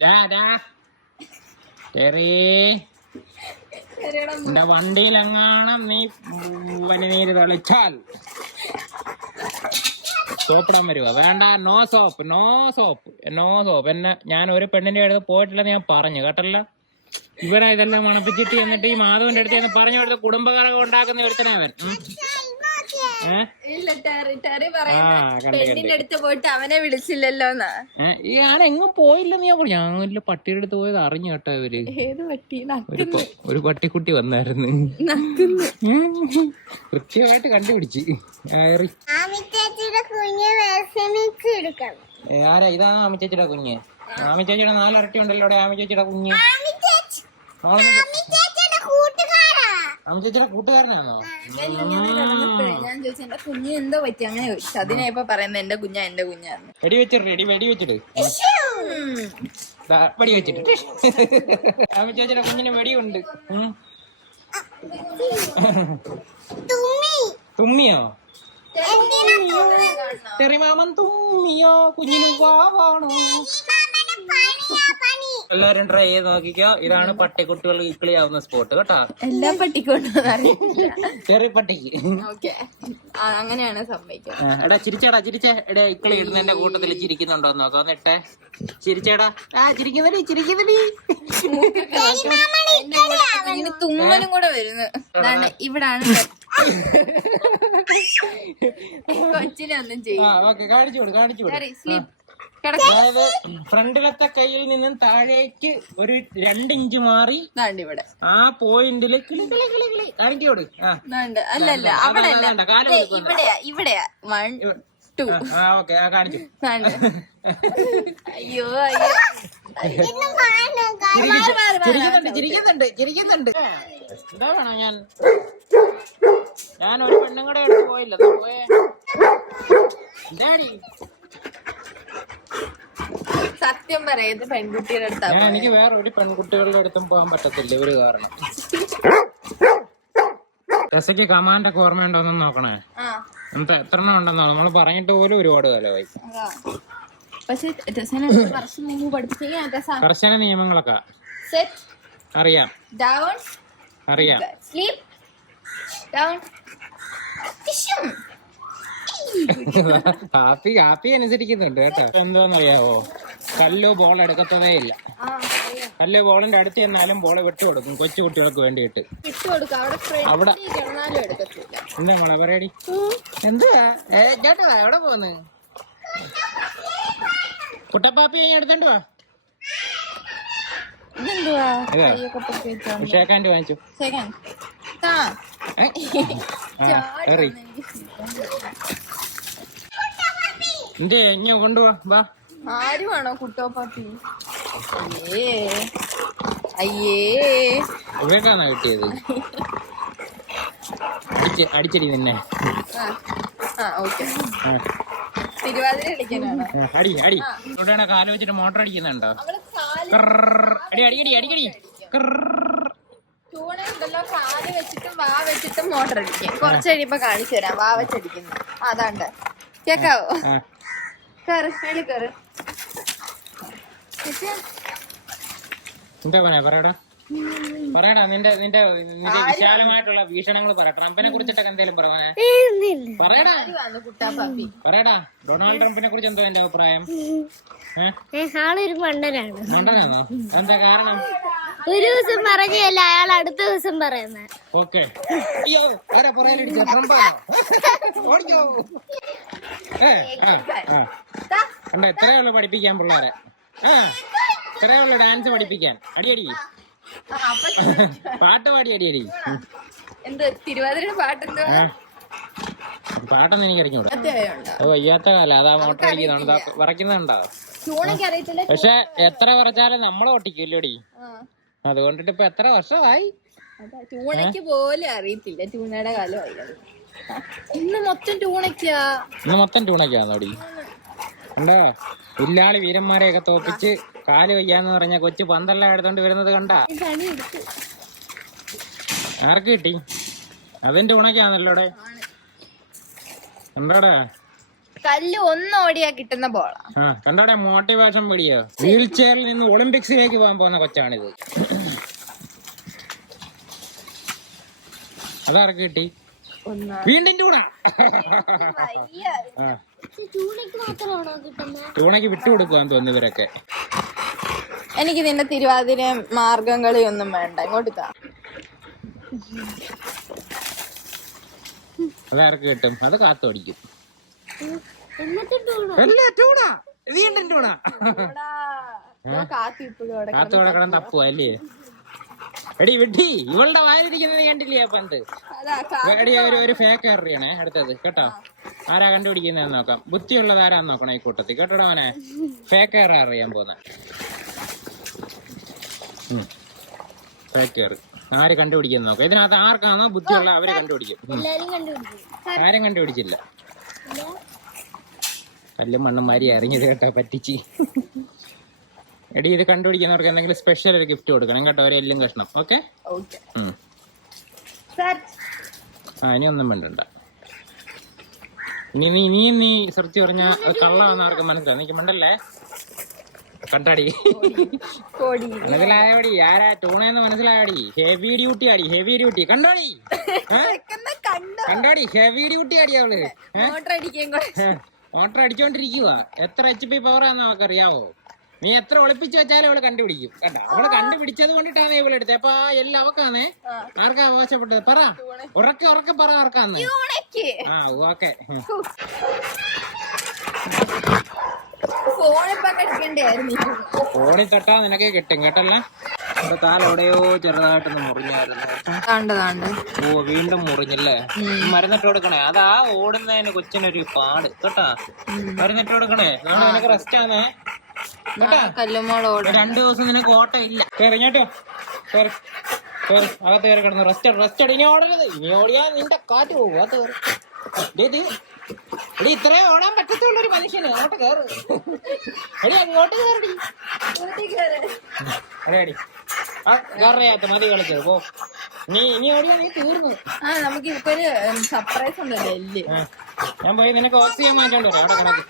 ഡാ, ഡാ. ടെറി എന്റെ വണ്ടിയിലെങ്ങാണം നീ വനനീര് തളിച്ചാൽ? സോപ്പിടാൻ വരുക വേണ്ട no soap no soap no soap എന്നെ ഞാൻ ഒരു പെണ്ണിന്റെ അടുത്ത് പോയിട്ടില്ലെന്ന് ഞാൻ പറഞ്ഞു കേട്ടല്ല? ഇവനാ ഇതെല്ലാം മണപ്പിച്ചിട്ട് എന്നിട്ട് ഈ മാധവന്റെ അടുത്ത് പറഞ്ഞു കൊടുത്ത് കുടുംബകറകം ഉണ്ടാക്കുന്ന ഒരുത്തനാവൻ? ഇല്ല ടെറി ടെറി ആ പെണ്ണിന്റെ അടുത്ത് പോയിട്ട് അവനെ വിളിച്ചില്ലല്ലോ ഞാൻ എങ്ങും പോയില്ലെന്ന് ഞാൻ പറഞ്ഞു. ഞാൻ വലിയ പട്ടിയുടെ അടുത്ത് പോയത് അറിഞ്ഞു കേട്ടോ ഇവർ. ഏത് പട്ടി? ഒരു ഒരു പട്ടിക്കുട്ടി വന്നായിരുന്നു. കൃത്യമായിട്ട് കണ്ടുപിടിച്ച്. ആരാ? ഇതാണ് ആമിച്ചേച്ചിയുടെ കുഞ്ഞ് ആമിച്ചേച്ചിയുടെ നാലരട്ടി ഉണ്ടല്ലോ അവിടെ ആമിച്ചേച്ചിയുടെ കുഞ്ഞ്. ആമിച്ചേച്ചിയുടെ കൂട്ടുകാരനാണോ? ഞാൻ ചോദിച്ചു എന്റെ കുഞ്ഞിന് എന്തോ പറ്റി? അങ്ങനെ ചോദിച്ചു. അതിനെ ഇപ്പൊ പറയുന്നത് എന്റെ കുഞ്ഞാ എന്റെ കുഞ്ഞാന്ന് വെടി വെച്ചിട്ട് വെടി വെടി വെച്ചിട്ട് ഉം. ദാ, വെടി വെച്ചിട്ട്. ആമിച്ചേച്ചിയുടെ കുഞ്ഞിന് വെടിയുണ്ട്. ഉം. തുമ്മി. തുമ്മിയോ? തെറിമാമൻ തുമ്മിയോ? കുഞ്ഞിന് വാവാണോ? എല്ലാരും ട്രൈ ചെയ്ത് നോക്കിക്കോ. ഇതാണ് പട്ടിക്കുട്ടികൾ ഇക്കിളിയാവുന്ന സ്പോട്ട് കേട്ടോ. എല്ലാ പട്ടിക്കൊണ്ടോ ചെറിയ പട്ടിക്ക്. ഓക്കെ. അങ്ങനെയാണ് സംഭവിക്കുന്നത് ആ, എടാ ചിരിച്ചേടാ ചിരിച്ചേ. എടാ ഇക്കിളി ഇടുന്നതിന്റെ കൂട്ടത്തിൽ ചിരിക്കുന്നുണ്ടോ എന്ന് നോക്കാം. എന്നിട്ടെ ചിരിച്ചേടാ. ആ ചിരിക്കുന്നടി ചിരിക്കുന്നടി ഇങ്ങനെ തുമ്മലും കൂടെ വരുന്നു. അതാണ് ഇവിടാണ് കൊച്ചിനെ ഒന്നും ആ ചെയ്യും ഓക്കെ കാണിച്ചു കൊടു കാണിച്ചു കൊടു അതായത് ഫ്രണ്ടിലത്തെ കയ്യിൽ നിന്നും താഴേക്ക് ഒരു രണ്ട് ഇഞ്ച് മാറി ഇവിടെ. ആ പോയിന്റിൽ കിളി കിളി കിളി കിളി. കാണിച്ചു കൊടു ആ. ദാണ്ട് അല്ല അല്ല അവിടെ അല്ല. അതാ, കാൽ ദേ, കൊടുക്കുന്നുണ്ട്. ഇവിടെയാ ഇവിടെയാ. വൺ ടു ആ ഓക്കെ ആ കാണിച്ചു. ദാണ്ട് അയ്യോ അയ്യോ. ഇന്നും കാണും ചിരിക്കുന്നു, ചിരിക്കുന്നുണ്ട് ചിരിക്കുന്നുണ്ട് ചിരിക്കുന്നുണ്ട്. എന്താ വേണം ഞാൻ? ഞാൻ ഒരു പെണ്ണും കൂടെ എടുത്ത് പോയില്ല. പോയേ. എന്താടി? സത്യം പറയത് പെൺകുട്ടിയുടെ അടുത്താ ഞാൻ എനിക്ക് വേറെ ഒരു പെൺകുട്ടികളുടെ അടുത്തും പോകാൻ പറ്റത്തില്ല ഒരു കാരണം. രസയ്ക്ക് കമാൻഡൊക്കെ ഓർമ്മയുണ്ടോന്ന് നോക്കണേ. എന്നിട്ട് എത്ര എണ്ണം ഉണ്ടെന്നാണ് നമ്മൾ പറഞ്ഞിട്ട് പോലും ഒരുപാട് കാലമായി. അതാ. പക്ഷെ രസന വർഷം മുമ്പ് പഠിപ്പിച്ച രസ കർശന നിയമങ്ങളൊക്കെ. അറിയാം. ഡൗൺ അറിയാം. സ്ലീപ്പ് ഡൗൺ ഹാപ്പി ഹാപ്പി അനുസരിക്കുന്നുണ്ട് കേട്ടോ. എന്താന്നറിയാവോ കല്ലോ ബോൾ എടുക്കത്തതേ ഇല്ല. കല്ലോ ബോളിന്റെ അടുത്ത് ചെന്നാലും ബോൾ വിട്ടു കൊടുക്കും കൊച്ചു കുട്ടികൾക്ക് വേണ്ടിയിട്ട്. അവിടെ എന്താ മോളെ പറയടി എന്താ ഏ ചേട്ടാ എവിടെ പോന്ന്? കുട്ടപ്പാപ്പി എടുത്തോ എടുത്തോണ്ട് വാ. വാങ്ങിച്ചു. ആ. കൊണ്ടുവാ വാ ആരുമാണോ അയ്യേ അയ്യേ. കിട്ടിയത്? അടിച്ച് അടിച്ചടി നിന്നെ. അടി അടി. ഇവിടെയാണ് കാൽ വെച്ചിട്ട് മോട്ടർ അടിക്കുന്നുണ്ടോ. അടി അടിക്കടി. അടിക്കടി. ചൂണയുണ്ടല്ലോ കാൽ വെച്ചിട്ടും വാ വെച്ചിട്ടും മോട്ടർ അടിക്കും കുറച്ച് കഴിയുമ്പോ കാണിച്ചു തരാം. വാ വെച്ചടിക്കുന്നു. അതാണ്ട്. കേക്കാവോ? കേറ് മേളിൽ കേറ്. എന്താ പറയാ? പറയടാ. പറയടാ നിന്റെ നിന്റെ നിന്റെ വിശാലമായിട്ടുള്ള വീക്ഷണങ്ങൾ പറ. ട്രംപിനെ കുറിച്ചിട്ടൊക്കെ എന്തെങ്കിലും പറയാ. പറയടാ. വന്നു കുട്ടാ പാപ്പി? പറയടാ ഡൊണാൾഡ് ട്രംപിനെ കുറിച്ച് എന്തോ എന്റെ അഭിപ്രായം? ആളൊരു മണ്ടനാണ്. മണ്ടനാണോ? എന്താ കാരണം? ഒരു ദിവസം പറഞ്ഞല്ല അയാൾ അടുത്ത ദിവസം പറയുന്നത് ഓക്കെ. എത്രയേ ഉള്ളു പഠിപ്പിക്കാൻ പിള്ളേരെ? ആ ഉള്ളു ഡാൻസ് പഠിപ്പിക്കാൻ? അടിയടി. പാട്ട് പാടി അടിയടി. എന്ത് തിരുവാതിരയുടെ. പാട്ടൊന്നും എനിക്ക് അറിഞ്ഞൂടാ. ഓ വയ്യാത്ത കാലം. അതാ മോട്ടർ അടിക്കുന്നുണ്ടോ വിറയ്ക്കുന്നുണ്ടോ പക്ഷെ എത്ര വിറച്ചാലും നമ്മളെ ഒട്ടിക്കില്ലടി. അതുകൊണ്ടിട്ട് ഇപ്പൊ എത്ര വർഷമായി? ചൂണയ്ക്ക് പോലും അറിയത്തില്ല. ചൂണയുടെ കാലമായി ഇന്ന് മൊത്തം ചൂണയ്ക്കാ ഇന്ന് മൊത്തം ടൂണൊക്കെയാന്നോടി കണ്ടോ? ഇല്ലാളി വീരന്മാരെയൊക്കെ തോപ്പിച്ച് കാൽ വയ്യാന്ന് പറഞ്ഞ കൊച്ചു പന്തെല്ലാം എടുത്തോണ്ട് വരുന്നത് കണ്ടാ? ആർക്ക് കിട്ടി? അതിന്റെ ഉണക്കാന്നല്ലോടെ എന്താടാ കല്ല് ഒന്നോടിയാ കിട്ടുന്ന ബോളാ കണ്ടോടെ മോട്ടിവേഷൻ പിടിയോ വീൽ ചെയറിൽ നിന്ന് ഒളിമ്പിക്സിലേക്ക് പോകാൻ പോകുന്ന കൊച്ചാണിത്. അതാർക്ക് കിട്ടി? വീണ്ടും ചൂടാ ചൂണയ്ക്ക് വിട്ടുകൊടുക്കാൻ തോന്നുന്നു ഇവരൊക്കെ. എനിക്ക് നിന്റെ തിരുവാതിര മാർഗം ഒന്നും വേണ്ട. ഇങ്ങോട്ട് താ. അതാർക്ക് കിട്ടും? അത് കാത്തോടിക്കും. വീണ്ടും ചൂടാ കാത്തി കിടന്ന് തപ്പുവാ അല്ലേ? എടി വിട്ടി ഇവളുടെ വായിലിരിക്കുന്നത് കണ്ടില്ലേ പണ്ട് പന്ത് എടി ഒരു ഒരു ഫേക്ക് അറിയണെ അടുത്തത് കേട്ടോ? ആരാ കണ്ടുപിടിക്കുന്നതെന്ന് നോക്കാം. ബുദ്ധിയുള്ളത് ആരാന്ന് നോക്കണം ഈ കൂട്ടത്തിൽ കേട്ടോടാ അവനെ ഫേക്ക് അറിയാൻ പോന്നെ ഫേക്ക് ആര് കണ്ടുപിടിക്കുന്ന നോക്കാം. ഇതിനകത്ത് ആർക്കാണോ ബുദ്ധിയുള്ള അവർ കണ്ടുപിടിക്കും. ആരും കണ്ടുപിടിച്ചില്ല. കല്ലും മണ്ണും മാരി അറിഞ്ഞത് കേട്ടോ പറ്റിച്ച്. എടി ഇത് കണ്ടുപിടിക്കുന്നവർക്ക് എന്തെങ്കിലും സ്പെഷ്യൽ ഒരു ഗിഫ്റ്റ് കൊടുക്കണം കേട്ടോ ഒരു എല്ലും കഷ്ണം. ഓക്കെ ആ ഇനി ഒന്നും വേണ്ടണ്ട ഇനി നീ ഇനിയും നീ സെർച്ച് പറഞ്ഞ കള്ളാന്ന് ആർക്കും മനസ്സിലായി നീക്ക് മണ്ടല്ലേ? കണ്ടാടി. മനസ്സിലായവടി. മനസ്സിലായോടി ആരാ? ടൂണെന്ന് മനസ്സിലായോടി ഹെവി ഡ്യൂട്ടി ആടി. Heavy duty കണ്ടോടി? കണ്ടോടി? ഹെവി ഡ്യൂട്ടി ആടി അവൾ. മോട്ടർ അടിച്ചോണ്ടിരിക്കുക എത്ര എച്ച് പി പവർ ആണെന്ന് അവർക്ക് അറിയാവോ നീ എത്ര ഒളിപ്പിച്ചു വെച്ചാലും അവൾ കണ്ടുപിടിക്കും. കേട്ടോ അവൾ കണ്ടുപിടിച്ചത് കൊണ്ടിട്ടാണ് ഇവൾ എടുത്തത്. അപ്പൊ ആ എല്ലാം അവക്കാന്നേ? ആർക്കാ അവകാശപ്പെട്ടത്? പറ. ഉറക്കെ ഉറക്കെ പറ ആർക്കാന്ന്. ആ ഓക്കെ. ഫോണിൽ തൊട്ടാ നിനക്ക് കിട്ടും കേട്ടല്ല? എന്റെ കാൽ എവിടെയോ ചെറുതായിട്ടൊന്ന് മുറിഞ്ഞായിരുന്നു. ഓ വീണ്ടും മുറിഞ്ഞല്ലേ? മരുന്നിട്ട് കൊടുക്കണേ? അതാ ഓടുന്നതിന് കൊച്ചിനൊരു പാട്. കേട്ടാ മരുന്നിട്ട് കൊടുക്കണേ? നാളെ നിനക്ക് റെസ്റ്റ് ആണേ കല്ലുമോളോട് രണ്ടു ദിവസം നിനക്ക് ഓട്ടം ഇല്ല കേറി. ഇങ്ങോട്ടോ കേറി കേറി അകത്ത് കയറി കിടന്നു റെസ്റ്റ് റെസ്റ്റ് ഇനി ഓടരുത്. ഇനി ഓടിയാ നിന്റെ കാറ്റ് പോകും. അകത്ത് കയറി. എടി ഇത്രയും ഓടാൻ പറ്റത്തുള്ള ഒരു മനുഷ്യന്. അങ്ങോട്ട് കയറ് എടി അങ്ങോട്ട് കയറടി അടി അടി ആ കയറിയാത്ത മതി കളിച്ചത് പോ. നീ ഇനി ഓടിയാ നീ തീർന്നു. ആ നമുക്ക് ഇപ്പൊ ഒരു സർപ്രൈസ് ഉണ്ടല്ലോ ഞാൻ പോയി നിനക്ക് ഓക്സിജൻ മാറ്റാണ്ട് വരാം. അവിടെ കിടക്ക്